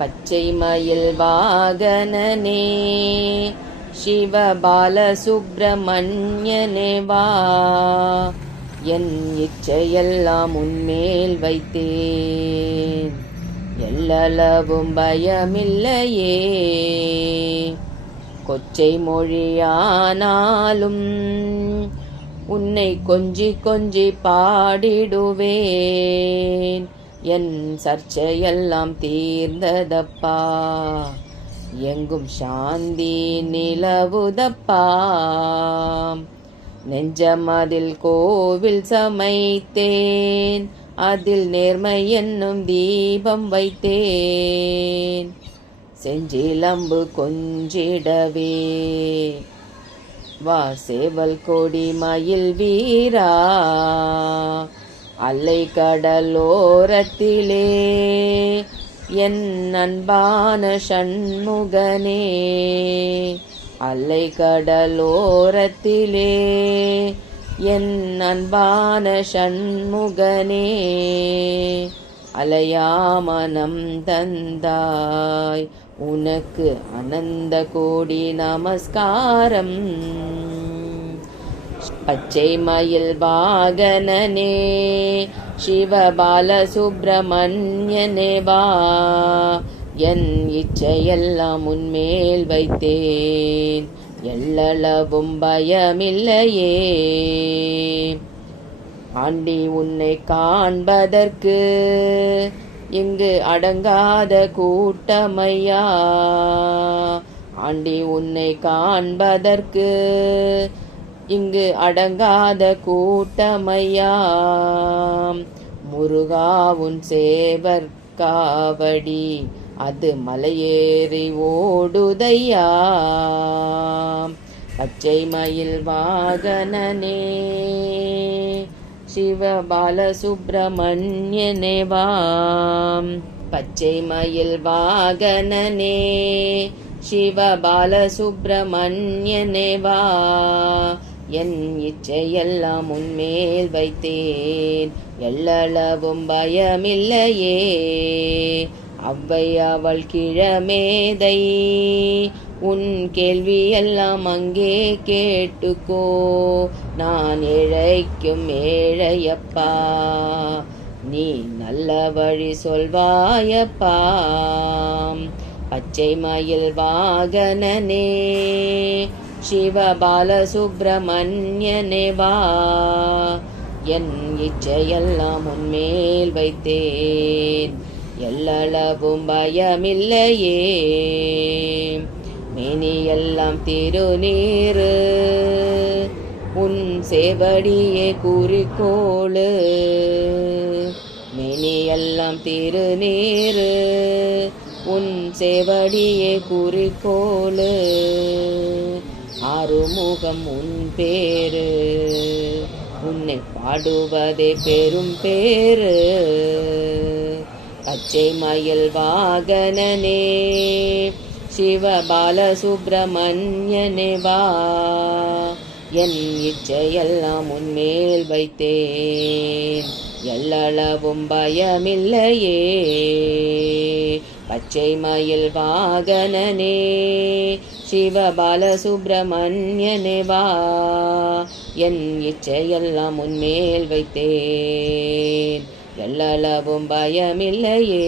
பச்சை மயில் வாகனனே சிவபால சுப்பிரமணியனே வா, என் இச்சையெல்லாம் உன்மேல் வைத்தேன், எல்லளவும் பயமில்லையே. கொச்சை மொழியானாலும் உன்னை கொஞ்சி கொஞ்சி பாடிடுவேன், என் சர்ச்சையெல்லாம் தீர்ந்ததப்பா, எங்கும் சாந்தி நிலவுதப்பா. நெஞ்சமதில் கோவில் சமைத்தேன், அதில் நேர்மை என்னும் தீபம் வைத்தேன், செஞ்சிலம்பு கொஞ்சிடவே வா சேவல் கொடி மயில் வீரா. அலை கடலோரத்திலே என் அன்பான சண்முகனே, அலை கடலோரத்திலே என் அன்பான சண்முகனே. அலையாமனம் தந்தாய், உனக்கு அனந்த கோடி நமஸ்காரம். பச்சை மயில் வாகனனே சிவபால சுப்பிரமணியனே வா, என் இச்சையெல்லாம் உன்மேல் வைத்தேன், எல்லளவும் பயமில்லையே. ஆண்டி உன்னை காண்பதற்கு இங்கு அடங்காத கூட்டமையா, ஆண்டி உன்னை காண்பதற்கு இங்கு அடங்காத கூட்டமையா. முருகா உன் சேவர் காவடி அது மலையேறி ஓடுதையா. பச்சை மயில் வாகனனே சிவபால சுப்பிரமணியனே வா, பச்சை மயில் வாகனனே சிவபால சுப்பிரமணியனே வா, என் இச்சையெல்லாம் உன்மேல் வைத்தேன், எல்லளவும் பயமில்லையே. அவ்வை அவள் கிழமேதை உன் கேள்வியெல்லாம் அங்கே கேட்டுக்கோ, நான் ஏழைக்கும் ஏழையப்பா, நீ நல்ல வழி சொல்வாயப்பா. பச்சை மயில் வாகனனே சிவபால சுப்பிரமணியனே வா, என் இச்சையெல்லாம் உன்மேல் வைத்தேன், எல்லளவும் பயமில்லையே. மேனியெல்லாம் திருநீரு உன் சேவடியே குறிக்கோளு, மேனியெல்லாம் திருநீரு உன் சேவடியே குறிக்கோளு. ஆறுமுகம் உன் பேரு, உன்னை பாடுவதே பெரும் பேரு. பச்சை மயில் வாகனனே சிவபால சுப்பிரமணியனே வா, என் இச்சையெல்லாம் உன்மேல் வைத்தேன், எல்லளவும் பயமில்லையே. பச்சை மயில் வாகனனே சிவபால சுப்பிரமணியனே வா, என் இச்சையெல்லாம் உன்மேல் வைத்தேன், எல்லளவும் பயமில்லையே,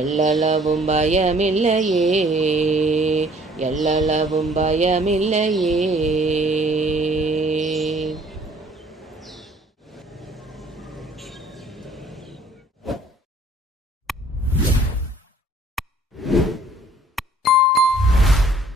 எல்லளவும் பயமில்லையே, எல்லளவும் பயமில்லையே.